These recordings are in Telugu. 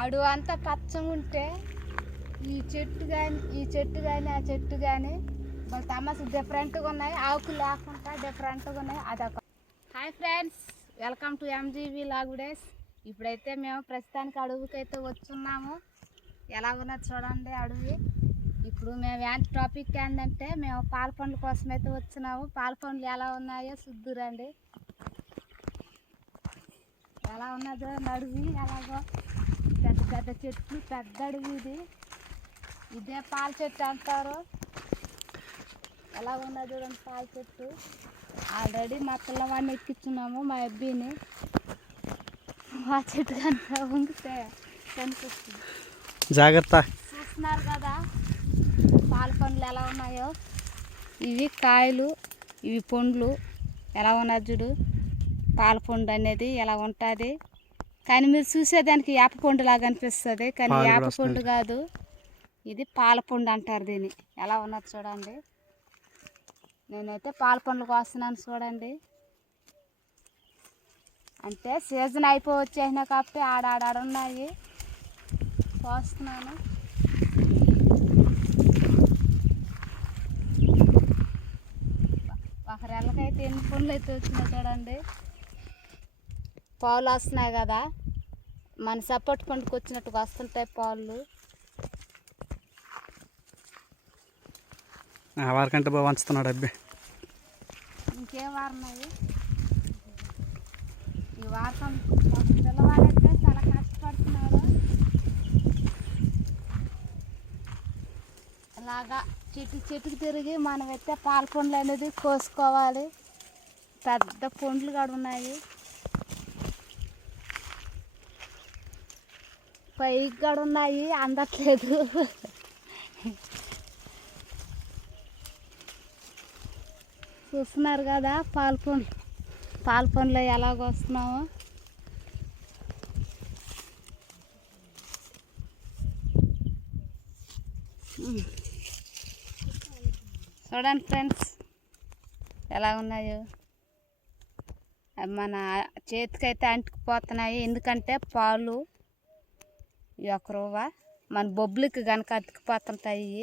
అడుగు అంతా పచ్చగా ఉంటే ఈ చెట్టు కానీ ఆ చెట్టు కానీ తమసు డిఫరెంట్గా ఉన్నాయి. ఆకులు లేకుండా డిఫరెంట్గా ఉన్నాయి. అదొక hi friends, welcome to MGV vlog days. ఇప్పుడైతే మేము ప్రస్తుతానికి అడవికైతే వచ్చున్నాము. ఎలా ఉన్నది చూడండి అడవి. ఇప్పుడు మేము టాపిక్ ఏంటంటే మేము పాల పండ్ల కోసం అయితే వచ్చినాము. పాల పండ్లు ఎలా ఉన్నాయో చూద్దురండి. ఎలా ఉన్నదో అడవి, ఎలాగో పెద్ద పెద్ద చెట్లు, పెద్ద అడవి ఇది. ఇదే పాల చెట్టు అంటారు. ఎలా ఉన్నది చూడండి పాల చెట్టు. ఆల్రెడీ మా పిల్లవాడిని ఎక్కించున్నాము, మా అబ్బీని. మా చెట్టు కనుక ఉంగితే కనిపిస్తుంది. జాగ్రత్త. చూస్తున్నారు కదా పాల పండ్లు ఎలా ఉన్నాయో. ఇవి కాయలు, ఇవి పండ్లు. ఎలా ఉన్నది చూడు. పాల పండు అనేది ఎలా ఉంటుంది, కానీ మీరు చూసేదానికి వేప పండు లాగా అనిపిస్తుంది, కానీ వేప పండు కాదు, ఇది పాల పండు అంటారు దీన్ని. ఎలా ఉన్నది చూడండి. నేనైతే పాల పండ్లు కోస్తున్నాను చూడండి. అంటే సీజన్ అయిపోయి వచ్చేసినా కాబట్టి ఆడాడ ఉన్నాయి, కోస్తున్నాను. ఒక రెల్లకైతే ఎన్ని పండ్లు అయితే వచ్చినాయి చూడండి. పాలు వస్తున్నాయి కదా, మన సపోర్ట్ పండుకు వచ్చినట్టుగా వస్తుంటాయి పాలు. వారికంటే బాగా వంచుతున్నాడు అబ్బాయి. ఇంకేం వారినాయి ఈ వారం. పిల్లవాళ్ళైతే చాలా కష్టపడుతున్నారు. అలాగా చెట్టుకు తిరిగి మనమైతే పాల పండ్లు అనేది కోసుకోవాలి. పెద్ద పండ్లు కూడా ఉన్నాయి, పైకి కూడా ఉన్నాయి, అందట్లేదు. చూస్తున్నారు కదా పాల పండ్లు ఎలాగ వస్తున్నామో. చూడండి ఫ్రెండ్స్ ఎలా ఉన్నాయో. మన చేతికైతే అంటుకుపోతున్నాయి, ఎందుకంటే పాలు ఈ ఒక్క రవ్వ మన బొబ్బులకి కనుక అతుక్కుపోతుంటాయి.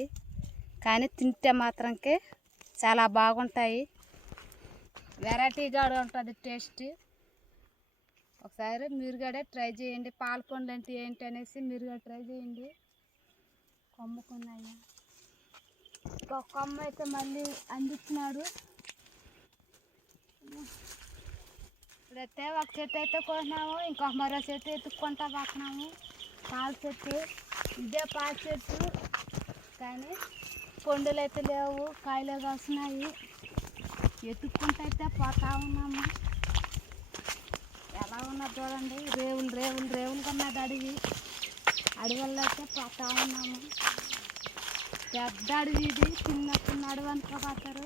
కానీ తింటే మాత్రంకే చాలా బాగుంటాయి. వెరైటీగా ఉంటుంది టేస్ట్. ఒకసారి మీరు కూడా ట్రై చేయండి. పాల పండ్లు అంటే ఏంటి అనేసి మీరు కూడా ట్రై చేయండి. కొమ్మకున్నాయి, ఒక కొమ్మ అయితే మళ్ళీ అందించినాడు. ఇప్పుడైతే ఒక చెట్టు అయితే కోసినాము, ఇంకొక మరో చెట్టు ఎత్తుక్కుంటా పోతున్నాము. పాల చెట్టు, ఇదే పాల చెట్టు, కానీ పండులు అయితే లేవు, కాయలు కాస్తున్నాయి. ఎత్తుక్కుంటూ అయితే పోతా ఉన్నాము. ఎలా ఉన్నది చూడండి. రేవులుగా ఉన్నది అడవి. అడవుల్లో అయితే పోతా ఉన్నాము. పెద్ద అడవి ఇది, చిన్న అడవి అనుకోపోతారు.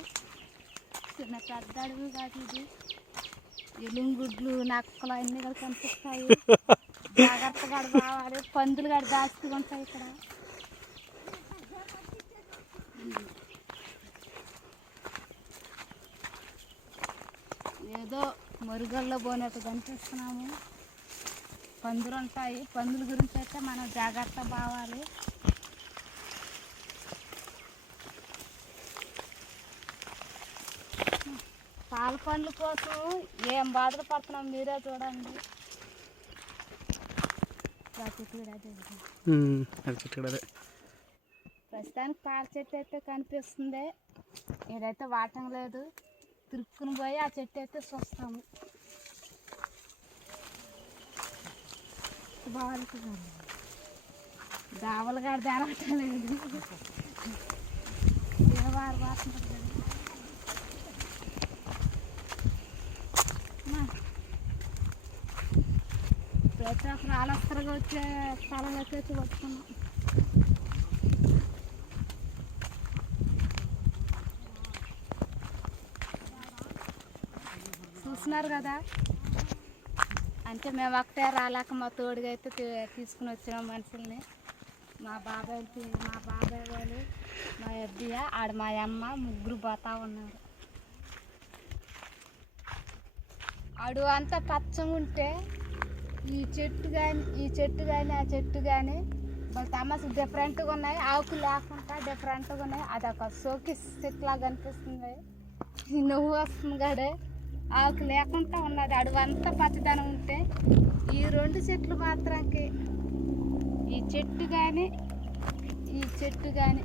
పెద్ద అడవి కాదు ఇది. ఎలుంగుడ్లు, నక్కలు అన్నీ కూడా కనిపిస్తాయి. జాగ్రత్తగా రావాలి. పందులు కూడా జాస్తిగా ఉంటాయి ఇక్కడ. ఏదో మరుగల్లో పోయినట్టు కనిపిస్తున్నాము. పందులు ఉంటాయి. పందుల గురించి అయితే మనం జాగ్రత్త పోవాలి. పాల పండ్ల కోసం ఏం బాధలు పడుతున్నాం మీరే చూడండి. ప్రస్తుతానికి పాల చెట్టు అయితే కనిపిస్తుంది. ఏదైతే వాటం లేదు, తిరుక్కుని పోయి ఆ చెట్టు అయితే చూస్తాము. దావలు కాడ దానవటం లేదు. వారు వాడుతుంది కదా. ఇప్పుడైతే అసలు ఆలస్కరగా వచ్చే స్థలం వచ్చేసి వచ్చుకున్నాం. చూస్తున్నారు కదా. అంటే మేము ఒకటే రాలేక మా తోడుగా అయితే తీసుకుని వచ్చినాం మనుషుల్ని. మా బాబాయ్ వాళ్ళు, మా అబ్బయ్య, ఆడ మా అమ్మ, ముగ్గురు పోతా ఉన్నారు. అడుగు అంతా పచ్చగా ఉంటే ఈ చెట్టు కానీ ఆ చెట్టు కానీ వాళ్ళ తమసు డిఫరెంట్గా ఉన్నాయి. ఆకు లేకుండా డిఫరెంట్గా ఉన్నాయి. అదొక సోకిస్ చెట్లా కనిపిస్తుంది. నువ్వు వస్తుంది కాడే ఆకు లేకుండా ఉన్నది. అడుగంతా పచ్చదనం ఉంటే ఈ రెండు చెట్లు మాత్రానికి ఈ చెట్టు కానీ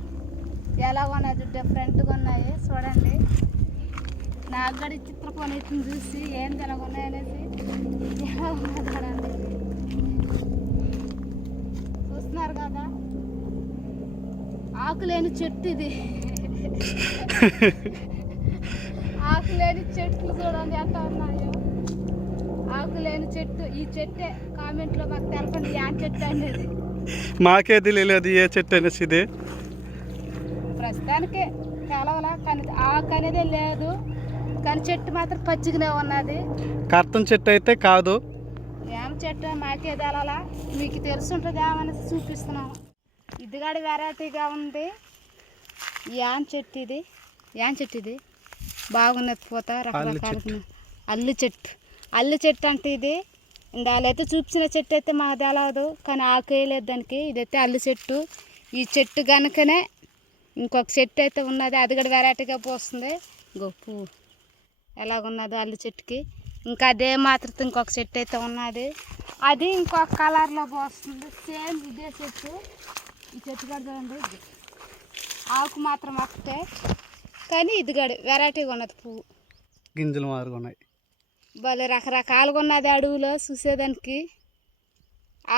ఎలా ఉన్నది డిఫరెంట్గా ఉన్నాయి. చూడండి, నాకు కూడా ఈ చిత్రకోణితిని చూసి ఏం ఎలా ఉన్నాయనేసి ఎలా ఉన్నది చూడండి. చూస్తున్నారు కదా, ఆకులేని చెట్టు ఇది. ఆకులేని చెట్లు చూడండి ఎంత ఉన్నాయో. ఆకులేని చెట్టు ఈ చెట్టే. కామెంట్లో మాకు తెలపండి ఏ చెట్టు అనేది. మాకే తెలియలేదు ఏ చెట్టు అనేసి ఇది. ప్రస్తుతానికి తెలవలా, కానీ ఆకు అనేది లేదు. కానీ చెట్టు మాత్రం పచ్చిగానే ఉన్నది. కర్తం చెట్టు అయితే కాదు. ఏం చెట్టు మాకే తెలవాలా, మీకు తెలుసుంటుంది ఏమనేసి చూపిస్తున్నాము. ఇది కూడా వెరైటీగా ఉంది. ఏం చెట్టు ఇది బాగున్నది. పూత రకరకాల అల్లు చెట్టు అంటే ఇది. వాళ్ళైతే చూపించిన చెట్టు అయితే మాకు తెలవదు, కానీ ఆకు వేయలేదు దానికి. ఇదైతే అల్లు చెట్టు. ఈ చెట్టు కనుకనే ఇంకొక చెట్టు అయితే ఉన్నది, అది కూడా వెరైటీగా పోస్తుంది. గొప్పు ఎలాగున్నదో అల్లు చెట్టుకి. ఇంకా అదే మాత్రం ఇంకొక చెట్టు అయితే ఉన్నది, అది ఇంకొక కలర్లో పోస్తుంది. సేమ్ ఇదే చెట్టు. ఈ చెట్టు కూడా చూడండి, ఆకు మాత్రం ఒకటే, కానీ ఇది కూడా వెరైటీగా ఉన్నది. పువ్వు గింజలు మారుగా ఉన్నాయి. భలే రకరకాలుగా ఉన్నది అడవిలో చూసేదానికి.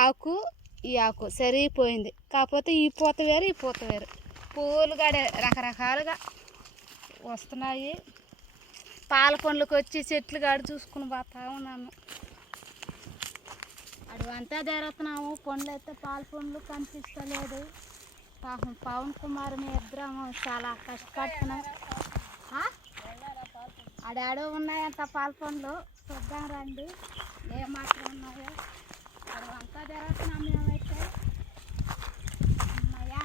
ఆకు ఈ ఆకు సరిపోయింది. కాకపోతే ఈ పూత వేరు ఈ పూత వేరు. పువ్వులు కూడా రకరకాలుగా వస్తున్నాయి. పాల పండ్లకు వచ్చి చెట్లు కాడ చూసుకుని పోతా ఉన్నాను. అడవంతా జరుగుతున్నాము. పండ్లు అయితే పాల పండ్లు కనిపిస్తలేదు. పాపం పవన్ కుమార్ మీ ఇద్దరము చాలా కష్టపడుతున్నాం. ఆడాడో ఉన్నాయంట పాల పండ్లు, చూద్దాం రండి ఏమాత్రం ఉన్నాయో. అడవంతా జరుగుతున్నాం మేమైతే. అమ్మయ్యా,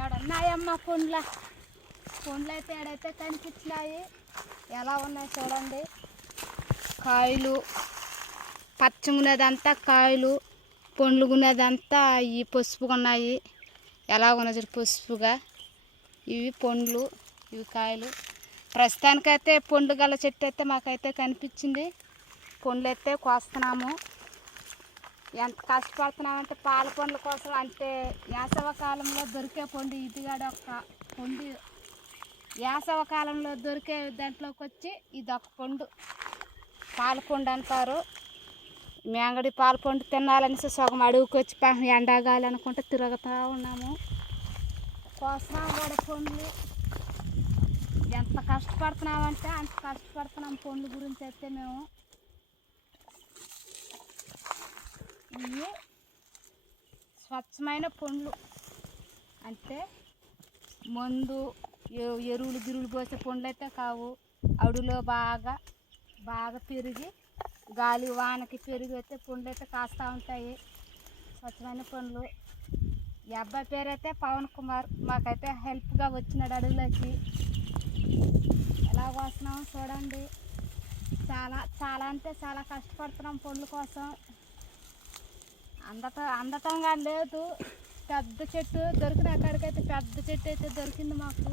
ఏడున్నాయమ్మ పండ్లు అయితే ఏడైతే కనిపించినాయి. ఎలా ఉన్నాయి చూడండి. కాయలు పచ్చగున్నదంతా కాయలు, పండ్లుగున్నదంతా ఈ పసుపుగా ఉన్నాయి. ఎలా ఉన్నది పసుపుగా. ఇవి పండ్లు, ఇవి కాయలు. ప్రస్తుతానికైతే పండ్లు గల చెట్టు అయితే మాకైతే కనిపించింది. పండ్లు అయితే కోస్తున్నాము. ఎంత కష్టపడుతున్నామంటే పాల పండ్ల కోసం. అంటే వేసవకాలంలో దొరికే పండు ఇది కూడా ఒక పండు. వేసవకాలంలో దొరికే దాంట్లోకి వచ్చి ఇదొక పండు, పాల పండు అంటారు. మేంగడి పాల పండు తినాలనేసి సగం అడుగుకి వచ్చి ఎండాగాలి అనుకుంటే తిరుగుతూ ఉన్నాము. కోసనాం కూడా పండ్లు. ఎంత కష్టపడుతున్నామంటే అంత కష్టపడుతున్నాం పండ్ల గురించి అయితే మేము. ఇవి స్వచ్ఛమైన పండ్లు. అంటే మందు ఎరువులు గిరువులు పోసే పండ్లు అయితే కావు. అడవిలో బాగా పెరిగి గాలి వానకి పెరిగి అయితే పండ్లు అయితే కాస్తూ ఉంటాయి. స్వచ్ఛమైన పండ్లు. ఈ అబ్బాయి పేరు అయితే పవన్ కుమార్. మాకైతే హెల్ప్గా వచ్చినాడు అడవిలోకి. ఎలా కోస్తున్నాము చూడండి. చాలా అంటే చాలా కష్టపడుతున్నాం పండ్ల కోసం. అందటంగా లేదు. పెద్ద చెట్టు దొరికిన అక్కడికైతే పెద్ద చెట్టు అయితే దొరికింది మాకు.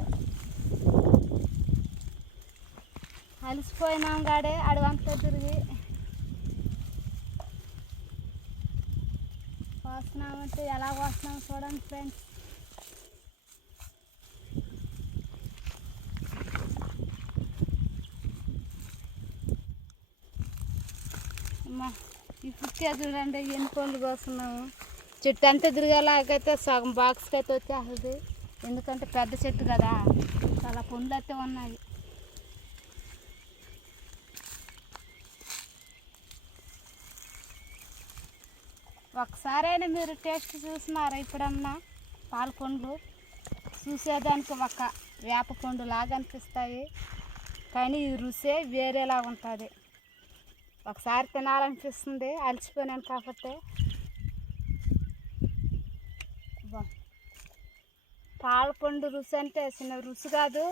అలసిపోయినాం కాడే అడవంతా తిరిగి. కోస్తున్నామంటే ఎలా కోస్తున్నాం చూడండి ఫ్రెండ్స్. అమ్మా ఈ పుట్టే చూడండి ఎన్ని పండ్లు కోస్తున్నాము. చెట్టు అంతా తిరిగేలాగైతే సగం బాక్స్కి అయితే వచ్చేస్తుంది. ఎందుకంటే పెద్ద చెట్టు కదా, చాలా పండ్లు అయితే ఉన్నాయి. ఒకసారైనా మీరు టేస్ట్ చూసినారా ఎప్పుడన్నా? పాల పండ్లు చూసేదానికి ఒక వేప పండు లాగా అనిపిస్తాయి, కానీ ఈ రుసే వేరేలాగా ఉంటుంది. ఒకసారి తినాలనిపిస్తుంది అలసిపోయినాను కాకపోతే. పాల పండు రుచి అంటే చిన్న రుచి కాదు,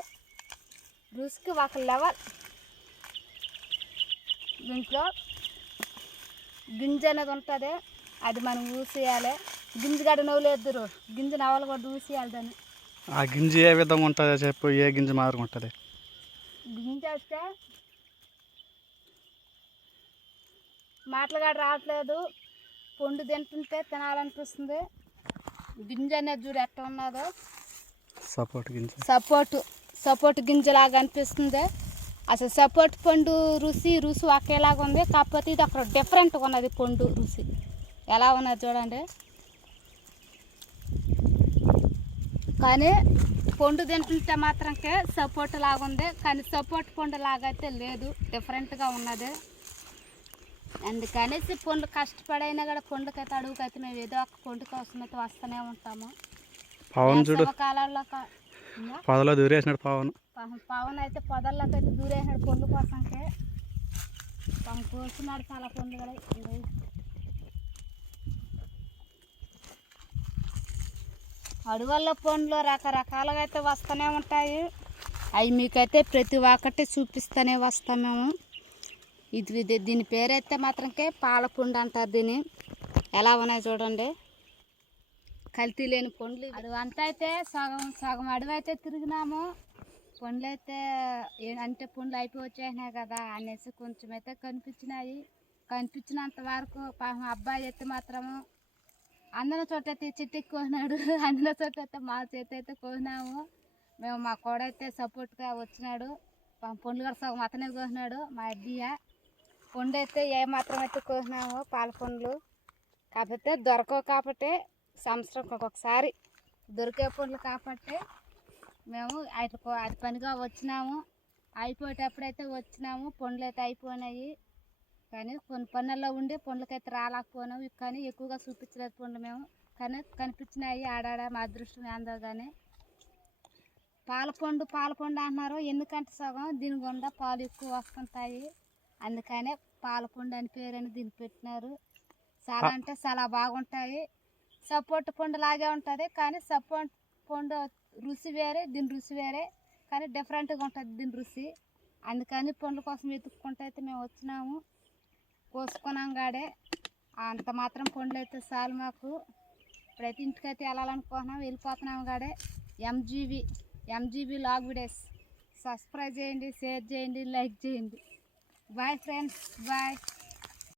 రుచికి ఒక లెవెల్. దీంట్లో గింజ అనేది ఉంటుంది, అది మనం ఊసేయాలి. గింజ గడ్డ నవ్వులేద్దరు, గింజ నవ్వలు కూడా ఊసేయాలి దాన్ని. ఆ గింజ ఏ విధంగా ఉంటుందో చెప్పు, ఏ గింజ మాదిరిగా ఉంటుంది? గింజ వస్తే మాటలు కూడా రావట్లేదు, పండు తింటుంటే తినాలనిపిస్తుంది. గింజ అనేది చూడు ఎట్లా ఉన్నదో, సపోర్ట్ గింజ, సపోర్ట్ గింజలాగా అనిపిస్తుంది. అసలు సపోర్ట్ పండు రుచి ఒకేలాగా ఉంది, కాకపోతే ఇది అక్కడ డిఫరెంట్గా ఉన్నది. పండు రుచి ఎలా ఉన్నది చూడండి. కానీ పండు తింటుంటే మాత్రంకే సపోర్ట్ లాగా ఉంది, కానీ సపోర్ట్ పండు లాగా అయితే లేదు, డిఫరెంట్గా ఉన్నది. అందుకనేసి పండ్లు కష్టపడైనా కూడా పండుకైతే అడుగుకైతే మేము ఏదో ఒక పండు కోసం అయితే వస్తూనే ఉంటాము. పవన్ చూడు, కాలాల్లో పొదలో దూరేసినాడు పవన్ అయితే పొదల్లోకి అయితే దూరేసినాడు పండు కోసంకే. పవన్ కోసినాడు చాలా పండ్లు కూడా. అడవుల్లో పండ్లు రకరకాలుగా అయితే వస్తూనే ఉంటాయి. అవి మీకైతే ప్రతి ఒక్కటి చూపిస్తూనే వస్తాం మేము. దీని పేరైతే మాత్రంకే పాలపుండు అంటారు. దీన్ని ఎలా ఉన్నాయి చూడండి, కల్తీ లేని పండ్లు. అడవి అంతా అయితే సగం అడవి అయితే తిరిగినాము. పండ్లు అయితే అంటే పండ్లు అయిపోయి వచ్చేసినాయి కదా అనేసి కొంచెం అయితే కనిపించినంత వరకు పాపం అబ్బాయి అయితే మాత్రము అందిన చోట అయితే చిట్టికి కోసినాడు, అందిన చోట అయితే మా చేతి అయితే కోసినాము మేము. మా కోడైతే సపోర్ట్గా వచ్చినాడు, పండ్లు కూడా సగం అతనే కోసినాడు మా అబ్బయ్య. పండు అయితే ఏమాత్రం అయితే కోసినాము పాల పండ్లు, కాకపోతే దొరకవు కాబట్టి సంవత్సరం ఒక్కొక్కసారి దొరికే పండ్లు కాబట్టి మేము అది పనిగా వచ్చినాము. అయిపోయేటప్పుడైతే వచ్చినాము, పండ్లు అయితే అయిపోయినాయి. కానీ కొన్ని పనుల్లో ఉండి పండ్లకైతే రాలేకపోయినాము, కానీ ఎక్కువగా చూపించలేదు పండ్లు మేము. కానీ కనిపించినాయి ఆడాడ, మా అదృష్టం ఏందో. కానీ పాల పండు అంటున్నారు, ఎందుకంటే సగం దీని గుండా పాలు ఎక్కువ వస్తుంటాయి, అందుకనే పాలపండు అని పేరని దీన్ని పెట్టినారు. చాలా అంటే చాలా బాగుంటాయి. సపోర్ట్ పండు లాగే ఉంటుంది, కానీ సపోర్ట్ పండు రుచి వేరే, దీని రుచి వేరే, కానీ డిఫరెంట్గా ఉంటుంది దీని రుచి. అందుకని పండ్ల కోసం వెతుక్కుంటూ అయితే మేము వచ్చినాము, కోసుకున్నాం కాడే. అంత మాత్రం పండ్లు అయితే చాలు మాకు. ఇప్పుడైతే ఇంటికైతే వెళ్ళాలనుకుంటున్నాం, వెళ్ళిపోతున్నాం కాడే. ఎంజీబీ లాగ్ వీడియోస్ సబ్స్క్రైబ్ చేయండి, షేర్ చేయండి, లైక్ చేయండి. Bye friends, bye.